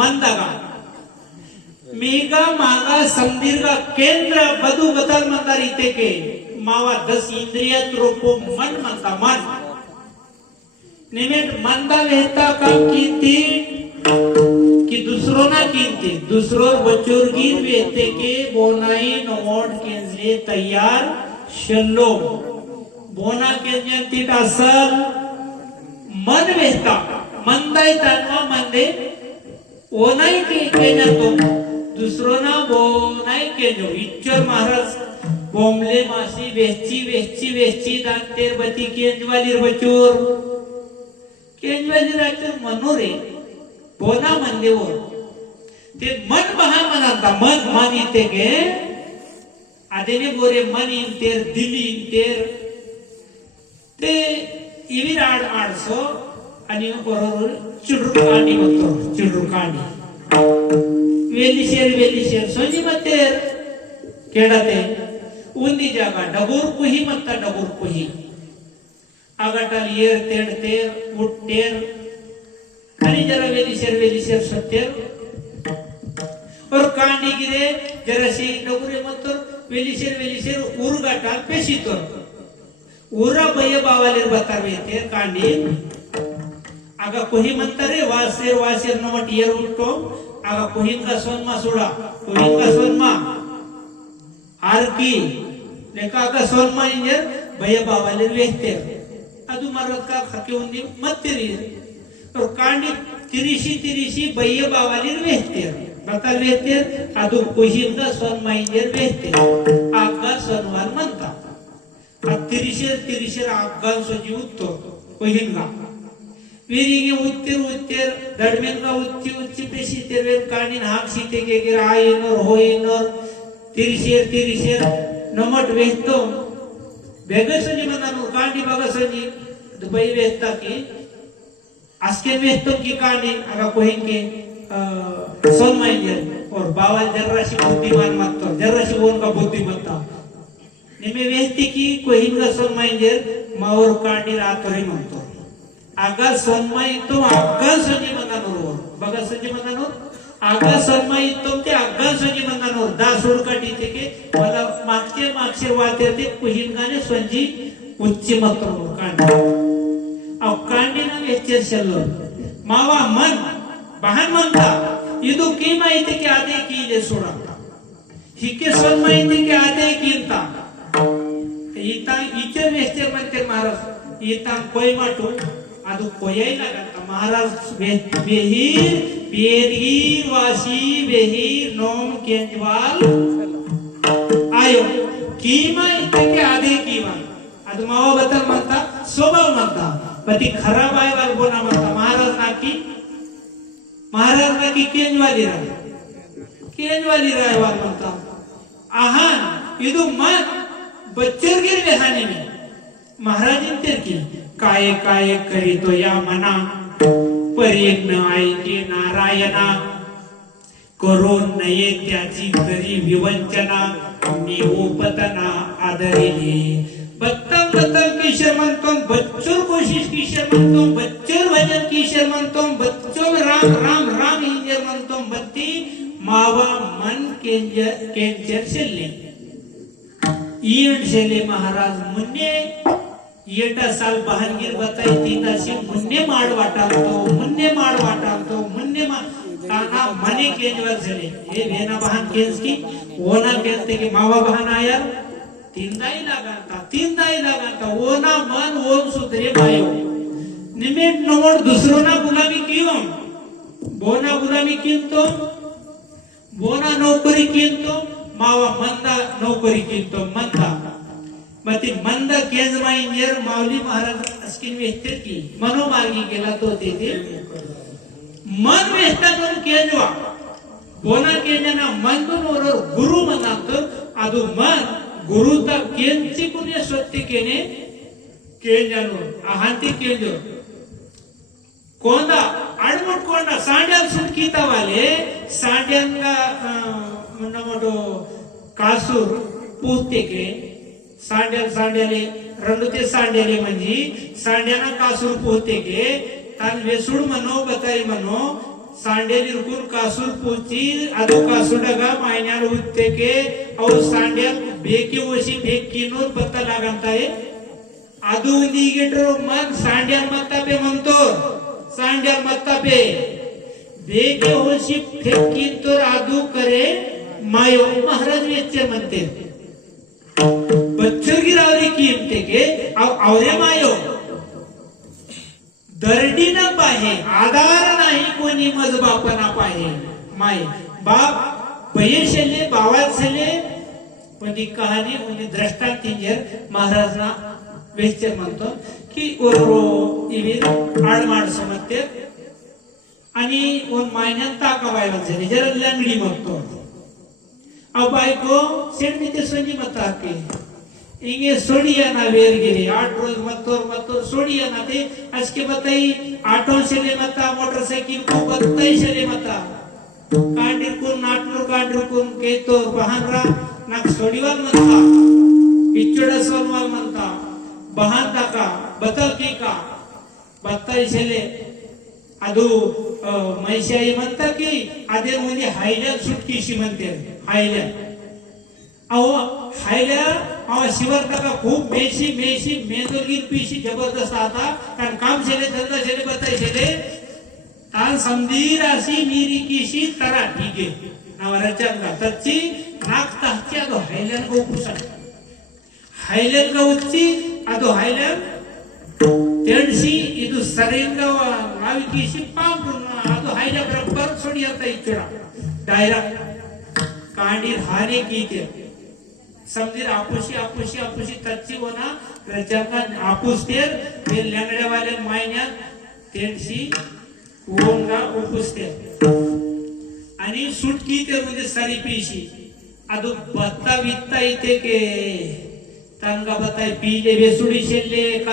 ಮಂದಗ ಮೀಗ ಮಾಗ ಸಂದೀರ್ಘ ಕೇಂದ್ರ ಬದು ಬದಲ್ ಮಂದಾರ ಇತೆಗೆ ಮಾವ 10 इंद्रिय रूपो मन म्हणता मन निमित मंदा वेहता काम कीती कि दूसरों ना कीती दूसरों बचुर्गीर वेहते के बोनाई नोट केंजले तैयार शल्लो बोना केंजंती असल मन वेहता मंदाय तन्मा मंदे ओनाई के केंजा तो दूसरों ना बोनाई केंजो इच्छर महाराज बोमले मासी वेची वेची वेची दांतेर बती केंजवालीर बचूर केंजवालीर आचर मनोरे बोना मंदेवर ते मन बहा मनांता मन मन इते गे आदेने बोरे मन इंतेर दिली इंतेर ते इवीर आडसो आणि बरोबर चिडुरकाणी म्हणतो चिडुरकाणी वेलिशेर सोनी मतेर केडाते उंदी जागा डबूर कुही मत्ता डबूर कुही आगाटाल येर तेड तेर उट्टेर आणि जरा वेलिशेर सत्तेर और कांडी गिरे जराशी डबुरे मत्तर वेलिशेर उरगाटाल पेशीतर उरा बय बावालेर बतावे ते कांडी आगा कुही मत्ता रे वासेर नमट येर उट्टो आगा कुहींगा सोनमा सोडा कुहींगा सोनमा आरकी लेका सोनमा इंजर भय बावाले वेहते अदु मरत का खके उंदी मत्तेरी और कांडी तिरिशी भय बावाले वेहते बता वेहते अदु कुहिंगा सोनमा इंजर वेहते आगा सोनवार म्हणता तिरिशेर आगा सोजी उत्तो कुहिंगा वीरिगे उत्तेर दडमेंगा उच्ची पेशी तेरवेल कांडी हाक सीते के गिर आयनोर होयनोर तिरिशेर नमट वेहतो बेगसनी मनानो कांडी बगसनी दुबई वेहता की आस्के वेहतो की कांडी आगा कोहेंगे सोनमाइंगे और बावल जर्राशी बुद्धिमान मत्तो जर्राशी बोन का बुद्धिमत्ता निमे वेहती की कोहेंगा सोनमाइंगे मावर कांडी रातोरी मत्तो आगा सोनमाई तो आगा सोनी मनानो बगसनी मनानो आगा सोनमाई तो ते आगा सोनी मनानो दासोड काढीते के मला मागचे वाते ते कुहिनगाने सोंजी उच्ची मत्तो कांडी अव कांडी ना वेचर शल्लो मावा मन बहान म्हणता इदु की माहिती के आदे कीले सोडा हिके सोनमाई के आदे कींता इता इचर वेचर म्हणते महाराज इता कोई माटू ಅದು ಕೊಯ್ಯೈಲಾಗಂತ ಮಹಾರಾಜ್ ಬೇಹೀರ್ ಬೇರ್ಗೀರ್ ವಾಸಿ ಬೇಹೀರ್ ನೋಮ್ ಕೇಂದ್ವಾಲ್ ಆಯೋ कीमा इतके आधे कीमा ಅದು ಮಾವ ಬತ್ತಲ್ ಮಂತ ಸ್ವಭಾವ ಮಂತ ಪತಿ ಖರಾಬ್ ಆಯ್ ವಾಲ್ ಬೋನಾ ಮಂತ ಮಹಾರಾಜ್ ನಾಕಿ ಕೇಂದ್ವಾಲಿ ರಾಯ್ ವಾಲ್ ಮಂತ ಆಹಾನ್ ಇದು ಮತ್ बच्चरगीर बेहाने में महाराज इंतेर की काय करी तो या मना परीन आईचे नारायणा करून नये त्याची करी विवंचना निवपतना आदरिली बत्तम किशोर म्हणतो बच्चोर कोशिश किशोर म्हणतो बच्चोर भजन किशोर म्हणतो बच्चोर राम इंजर म्हणतो बत्ती मावा मन केंजर शेल्ले ईड शेले महाराज मुन्ने येटा साल बहानगीर बताई तीनाशी मुन्ने माड वाटालतो मुन्ने ताना मने केंजवर झाले हे वेना बहान केंज की ओना केंते के मावा बहान आया तीनदाई लगांता ओना मन ओम सुधरे भायो निमेट नवड दुसरोना गुलामी कियो बोना गुलामी किंतो बोना नौकरी किंतो मावा मंदा नौकरी किंतो मंदा मती मंद केंजमा इंजर माऊली महाराज अस्किन वेहते की मनोमार्गी गेला तो तेथे मन वेहता करून केंजवा बोना केंजना मन बनवर गुरु मनातो ಅದು मन ಗುರುತ ಕೆಂಚಿಕುನೆ ಸೊತ್ತಿಕೆನೆ ಕೇಂಜನು ಅಹಂತಿ ಕೇಂಜು ಕೊಂದ ಅಡ್ಮಟ್ಕೊಂಡ ಸಾಂಡ್ಯಾಲ್ ಸುಟ್ಕೀತವಾಲೆ ಸಾಂಡ್ಯಾಂಗ ನಮ್ಮದು ಕಾಸೂರ್ ಪೂರ್ತಿಗೆ सांड्याले रंडुते सांड्याले म्हणजे सांड्याना कासूर पोहते गे तान वेसुड मनो बताई मनो सांडे निर्कुल कासूर पोची अदो कासुडगा मायन्याल उत्तेके अव सांड्याल बेकी वशी बेकीनोर पत्ता लागंताये अदो इंडिकेटर मग सांड्याल मत्तापे म्हणतो सांड्याल मत्तापे बेके वशी फेकीन तर अदो करे मायो महाराज वेच्चे म्हणते बच्चों की रावरी कीमते के आवरे मायो दरडी न पाहे आधार नाही कोणी मज बापना पाहे माय बाप भयशेले बावाचले पण ती कहाणी म्हणजे दृष्टांत महाराजना वेच्चे म्हणतो की ओरो इवीर आडमाड समजते आणि कोण मायन्यात ताका बायला झाली जरा लंगडी म्हणतो अब बायको सेंडी ते सोनी मता के इंगे सोडिया ना वेर गिरे 8 रोज मत्तोर सोडिया ना ते आज के बताई ऑटो चले मता मोटरसाइकिल को बताई चले मता कांडीर को नाटलो कांडीर को के तो बहानरा नाक सोडीवाल म्हणता पिचड़ा सोनवाल म्हणता बहान ताका बतल की का बताई चले अदू मैशाई म्हणता की आदे म्हणजे हायल्या सुटकीशी म्हणते हायल्या अहो हायल्या शिवर तक खूब मेशी मेशी मेंदुरगी पीशी जबरदस्त आता कारण काम चले धंदा चले बताई चले तान समदीर असी मीरी कीशी तरा ठीके नवरचंगा तच्ची नाक तहच्या दो हायलन को पुसा हायलन का उच्ची अदो हायलन तेणसी इदु सरेंग नावी कीशी पांपुन अदो हायला बरोबर सोडी आता इचड़ा डायरेक्ट कांडीर हाने कीते समझीर आपुशी तच्ची होना रचंगा आपुस्तेर ते लंगड्या वाले मायन्यात तेणशी वोंगा उपुस्तेर आणि सुटकी ते म्हणजे सारी पेशी अदो बत्ता वित्ता इथे के तंगा बताय पीले बेसुडी शेले का